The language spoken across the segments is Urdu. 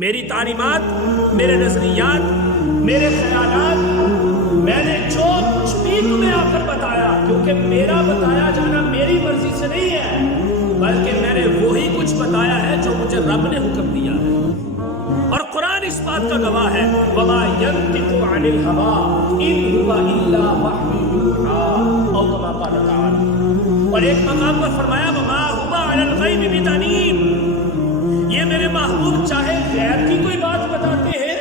میری تعلیمات، میرے نظریات، میرے خیالات، میں نے جو کچھ بھی تمہیں آ کر بتایا، کیونکہ میرا بتایا جانا میری مرضی سے نہیں ہے، بلکہ میں نے وہی کچھ بتایا ہے جو مجھے رب نے حکم دیا ہے۔ اور قرآن اس بات کا گواہ ہے، وَمَا يَنطِقُ عَنِ الْهَوَىٰ إِنْ هُوَ إِلَّا وَحْيٌ يُوحَىٰ أَوْ كَمَا قَالَ تَعَالَىٰ۔ اور ایک مقام پر فرمایا وَمَا هُوَ عَلَى الْغَيْبِ بِضَنِينٍ، یہ میرے محبوب چاہے غیب کی کوئی بات بتاتے ہیں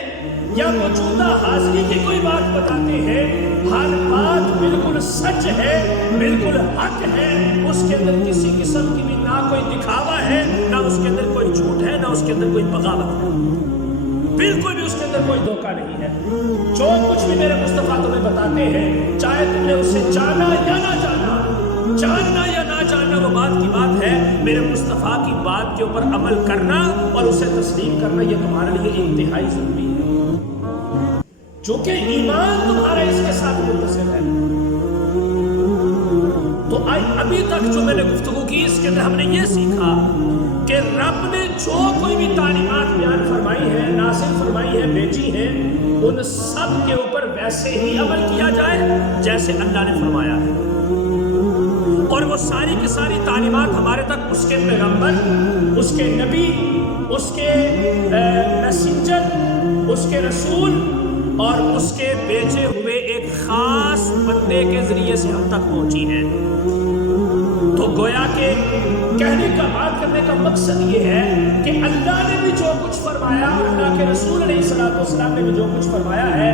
یا موجودہ حاضری کی کوئی بات بتاتے ہیں، ہر بات بالکل سچ ہے، بالکل حق ہے، اس کے اندر کسی قسم کی بھی نہ کوئی دکھاوا ہے، نہ اس کے اندر کوئی جھوٹ ہے، نہ اس کے اندر کوئی بغاوت ہے، بالکل بھی اس کے اندر کوئی دھوکہ نہیں ہے۔ جو کچھ بھی میرے مصطفیٰ تمہیں بتاتے ہیں، چاہے تم نے اسے جانا یا نہ جانا، جاننا یا نہ جاننا وہ بات کی بات ہے، میرے مصطفیٰ کی بات کے اوپر عمل کرنا اور اسے تسلیم کرنا یہ تمہارے لیے انتہائی ضروری ہے، چونکہ ایمان تمہارا اس کے ساتھ متصل ہے۔ تو ابھی تک جو میں نے گفتگو کی، اس کے اندر ہم نے یہ سیکھا کہ رب نے جو کوئی بھی تعلیمات بیان فرمائی ہے، نازل فرمائی ہے، بھیجی ہیں، ان سب کے اوپر ویسے ہی عمل کیا جائے جیسے اللہ نے فرمایا ہے، اور وہ ساری کی ساری تعلیمات ہمارے تک اس کے پیغمبر، اس کے نبی، اس کے میسنجر، اس کے رسول اور اس کے بھیجے ہوئے ایک خاص بندے کے ذریعے سے ہم تک پہنچی ہیں۔ تو گویا کہ کہنے کا، بات کرنے کا مقصد یہ ہے کہ اللہ نے بھی جو کچھ فرمایا اور اللہ کے رسول علیہ السلام نے بھی جو کچھ فرمایا ہے،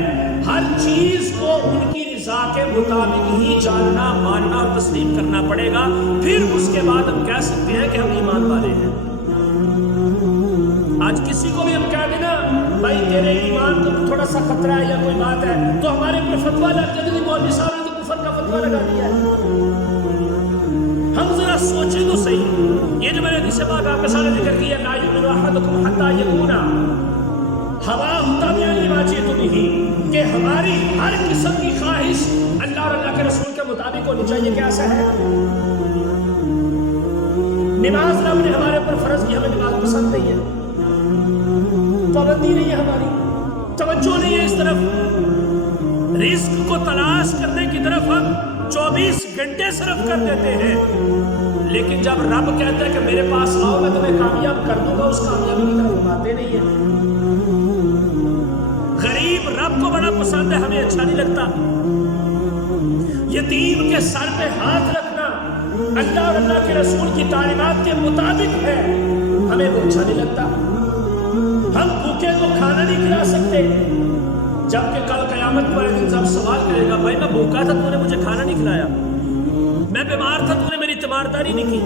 ہر چیز کو ان کی رضا کے مطابق ہی جاننا، ماننا اور تسلیم کرنا پڑے گا، پھر اس کے بعد ہم کہہ سکتے ہیں کہ ہم ایمان والے ہیں۔ آج کسی کو بھی ہم کہہ دینا بھائی تیرے ایمان کو تھوڑا سا خطرہ ہے یا کوئی بات ہے، تو ہمارے پر فتویٰ لگ جاتے ہیں، مولوی صاحب نے تو کفر کا فتویٰ لگا دیا ہے۔ ہم ذرا سوچیں تو صحیح، یہ جو میں نے حدیث پاک آپ کے سامنے ذکر کیا، لا یؤمن احدکم حتی یکون ہواہ تابعا لما جئت بہ، کہ ہماری ہر قسم کی خواہش اللہ اور اللہ کے رسول کے مطابق ہونی چاہیے۔ کیسا ہے؟ نماز رب نے ہمارے اوپر فرض کی، ہمیں نماز پسند نہیں ہے، پابندی نہیں ہے، ہماری توجہ نہیں ہے اس طرف، رزق کو تلاش کرنے کی طرف ہم 24 گھنٹے صرف کر دیتے ہیں، لیکن جب رب کہتا ہے کہ میرے پاس آؤ میں تمہیں کامیاب کر دوں گا، اس کامیابی کی طرف ہم آتے نہیں ہیں۔ غریب رب کو بڑا پسند ہے، ہمیں اچھا نہیں لگتا۔ یتیم کے سر پہ ہاتھ رکھنا اللہ اور اللہ کے رسول کی تعلیمات کے مطابق ہے، ہمیں وہ اچھا نہیں لگتا۔ ہم بھوکے کو کھانا نہیں کھلا سکتے، جبکہ کل قیامت والے دن سب سوال کرے گا بھائی میں بھوکا تھا تو نے مجھے کھانا نہیں کھلایا، میں بیمار تھا تو نے میری تیمارداری نہیں کی،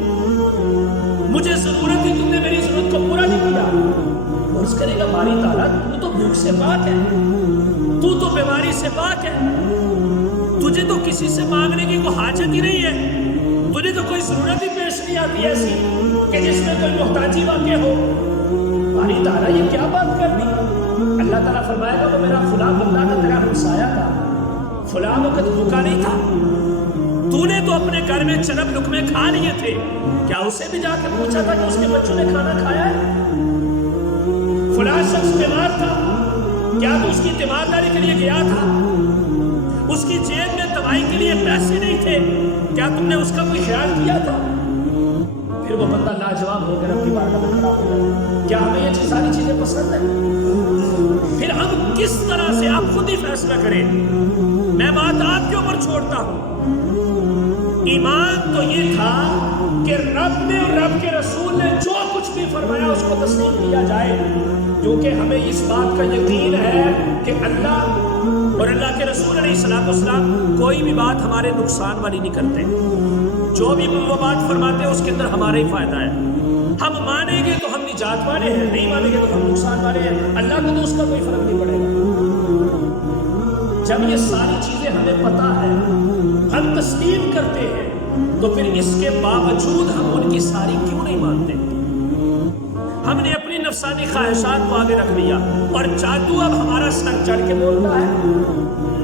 مجھے ضرورت تھی تم نے میری ضرورت کو پورا نہیں کیا۔ عرض کرے گا باری تعالیٰ تو تو بھوک سے پاک ہے، تو تو بیماری سے پاک ہے، تجھے تو کسی سے مانگنے کی کوئی حاجت ہی نہیں ہے، تجھے تو کوئی ضرورت ہی پیش نہیں آتی ایسی کہ جس میں کوئی محتاجی واقع ہو۔ باری تعالیٰ یہ کیا بات کر دی؟ اللہ تعالیٰ فرمائے گا وہ میرا فلاں بندہ تھا، تیرا ہمسایہ تھا، فلاں وقت بھوکا نہیں تھا، تو نے تو اپنے گھر میں چرب لقمے کھا لیے تھے، کیا اسے بھی جا کے پوچھا تھا کہ اس کے بچوں نے کھانا کھایا ہے؟ فلاں شخص بیمار تھا، کیا تو اس کی تیمارداری کے لیے گیا تھا؟ اس کی جیب میں دوائی کے لیے پیسے نہیں تھے، کیا تم نے اس کا کوئی خیال کیا تھا؟ پھر وہ بندہ لاجواب ہو کر اپنی بارگاہ میں کھڑا ہو جائے۔ کیا ہمیں یہ ساری چیزیں پسند ہیں؟ پھر ہم کس طرح سے، آپ خود ہی فیصلہ کریں، میں بات آپ کے اوپر چھوڑتا ہوں۔ ایمان تو یہ تھا کہ رب نے اور رب کے رسول نے جو کچھ بھی فرمایا اس کو تسلیم کیا جائے، کیونکہ ہمیں اس بات کا یقین ہے کہ اللہ اور اللہ کے رسول علیہ السلام کوئی بھی بات ہمارے نقصان والی نہیں کرتے، جو بھی وہ بات فرماتے ہیں اس کے اندر ہمارا ہی فائدہ ہے۔ ہم مانیں گے تو ہم نجات والے ہیں، نہیں مانیں گے تو ہم نقصان والے ہیں، اللہ کو تو اس کا کوئی فرق نہیں پڑے گا۔ جب یہ ساری چیزیں ہمیں پتہ ہے، ہم تسلیم کرتے ہیں، تو پھر اس کے باوجود ہم ان کی ساری کیوں نہیں مانتے؟ ہم نے اپنی نفسانی خواہشات کو آگے رکھ لیا اور جادو اب ہمارا سر چڑھ کے بولتا ہے۔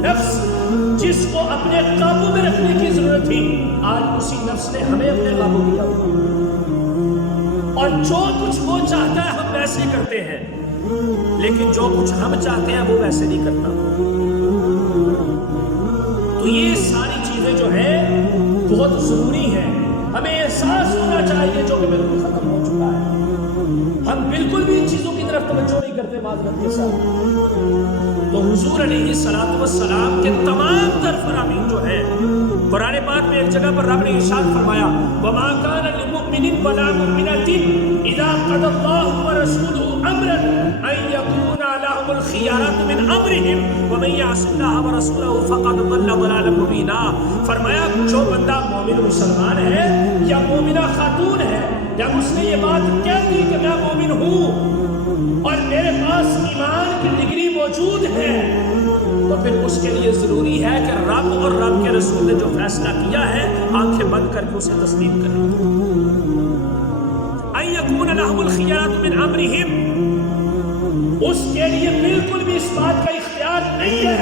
نفس جس کو اپنے قابو میں رکھنے کی ضرورت تھی، آج اسی نفس نے ہمیں اپنے قابو کیا، اور جو کچھ وہ چاہتا ہے ہم ویسے کرتے ہیں۔ لیکن جو کچھ ہم چاہتے ہیں وہ ویسے نہیں کرتا. تو یہ ساری چیزیں جو ہیں بہت ضروری ہیں. ہمیں احساس ہونا چاہیے جو کہ بالکل ختم ہو چکا ہے. ہم بالکل بھی ان چیزوں کی طرف توجہ نہیں کرتے معذرت کے ساتھ. تو حضور علیہ الصلوۃ والسلام کے تمام تر فرامین جو ہے قرآن پاک میں ایک جگہ پر رب نے ارشاد فرمایا وَمَا كَانَ لِمُؤْمِنٍ وَلَا مُؤْمِنَةٍ إِذَا قَضَى اللَّهُ وَرَسُولُهُ أَمْرًا أَن يَكُونَ لَهُمُ الْخِيَرَةُ مِنْ أَمْرِهِمْ وَمَن يَعْصِ اللَّهَ وَرَسُولَهُ فَقَدْ ضَلَّ ضَلَالًا مُبِينًا. فرمایا جو بندہ مومن مسلمان ہے یا مومنہ خاتون ہے، جب اس نے یہ بات کہہ دی کہ میں مومن ہوں اور میرے پاس ایمان کی ڈگری موجود ہے، تو پھر اس کے لیے ضروری ہے کہ رب اور رب کے رسول نے جو فیصلہ کیا ہے آنکھیں بند کر کے اسے تسلیم کریں. أَن يَكُونَ لَهُمُ الْخِيَرَةُ مِنْ أَمْرِهِمْ، اس کے لیے بالکل بھی اس بات کا اختیار نہیں ہے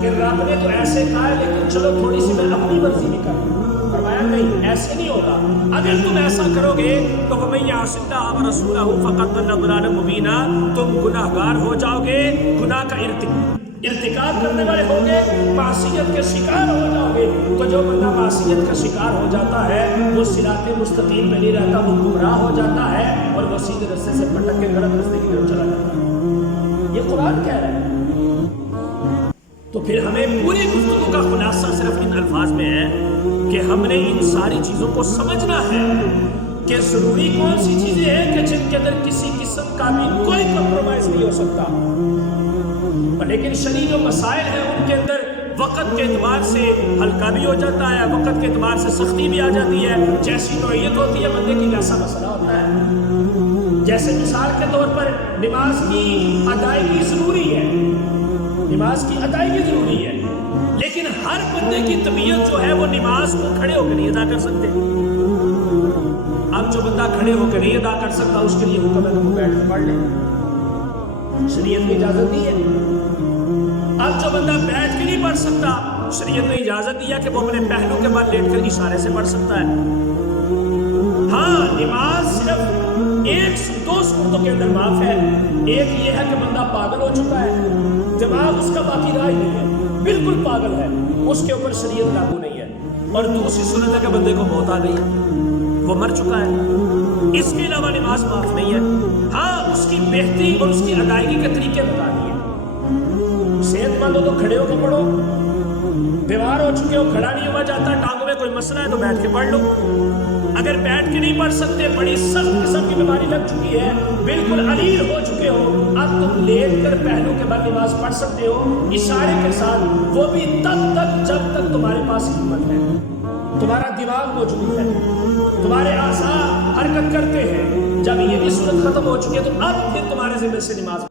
کہ رب نے تو ایسے کہا ہے لیکن چلو تھوڑی سی میں اپنی مرضی بھی کروں. فرمایا نہیں، ایسے نہیں ہوگا. اگر تم ایسا کرو گے تو وَمَن يَعْصِ اللَّهَ وَرَسُولَهُ فَقَدْ ضَلَّ ضَلَالًا مُبِينًا، تم گناہگار ہو جاؤ گے، گناہ کا ارتکاب کرنے والے ہوگے، معصیت کے شکار ہو جاؤ گے. تو جو بندہ معصیت کا شکار ہو جاتا ہے وہ صراط مستقیم پہ نہیں رہتا، وہ گمراہ ہو جاتا ہے اور وہ سیدھے رستے سے پٹک کے غلط رستے کی طرف چلا جاتا ہے. یہ قرآن کہہ رہا ہے. تو پھر ہمیں پوری گفتگو کا خلاصہ صرف ان الفاظ میں ہے کہ ہم نے ان ساری چیزوں کو سمجھنا ہے کہ ضروری کون سی چیزیں ہیں کہ جن کے اندر کسی قسم کا بھی کوئی کمپرومائز نہیں ہو سکتا. لیکن شرعی جو مسائل ہیں ان کے اندر وقت کے اعتبار سے ہلکا بھی ہو جاتا ہے، وقت کے اعتبار سے سختی بھی آ جاتی ہے. جیسی نوعیت ہوتی ہے بندے کی ویسا مسئلہ ہوتا ہے. جیسے مثال کے طور پر نماز کی ادائیگی ضروری ہے، نماز کی ادائیگی ضروری ہے، لیکن ہر بندے کی طبیعت جو ہے وہ نماز کو کھڑے ہو کے نہیں ادا کر سکتے. اب جو بندہ کھڑے ہو کے نہیں ادا کر سکتا اس کے لیے حکم ہے کہ وہ بیٹھ کے پڑھ لے، شریعت نے اجازت دی ہے. اب جو بندہ بیٹھ کے نہیں پڑھ سکتا شریعت نے اجازت دیا کہ وہ اپنے پہلو کے بعد لیٹ کر اشارے سے پڑھ سکتا ہے. ہاں نماز صرف دو صورتوں کے اندر معاف ہے. ایک یہ ہے کہ بندہ پاگل ہو چکا ہے، دماغ اس کا باقی رہا ہی نہیں ہے، بالکل پاگل ہے، اس کے اوپر شریعت لاگو نہیں ہے. اور دوسری صورت ہے کہ بندے کو موت آ گئی، وہ مر چکا ہے، اس کے علاوہ نماز معاف نہیں ہے. ہاں اس کی بہتری اور اس کی ادائیگی کے طریقے بتا دیے. صحت مند ہو تو کھڑے ہو کے پڑھو، بیمار ہو چکے ہو کھڑا نہیں ہوا جاتا، ٹانگوں میں کوئی مسئلہ ہے تو بیٹھ کے پڑھ لو. اگر بیٹھ کے نہیں پڑھ سکتے، بڑی سخت قسم کی بیماری لگ چکی ہے، بالکل علیر ہو چکے ہو، اب تم لیٹ کر پہلو کے بعد نماز پڑھ سکتے ہو اشارے کے ساتھ، وہ بھی تب تک جب تک تمہارے پاس ہمت ہے، تمہارا دماغ موجود ہے، تمہارے اعضاء حرکت کرتے ہیں. جب یہ بھی صورت ختم ہو چکی ہے تو اب پھر تمہارے ذمہ سے نماز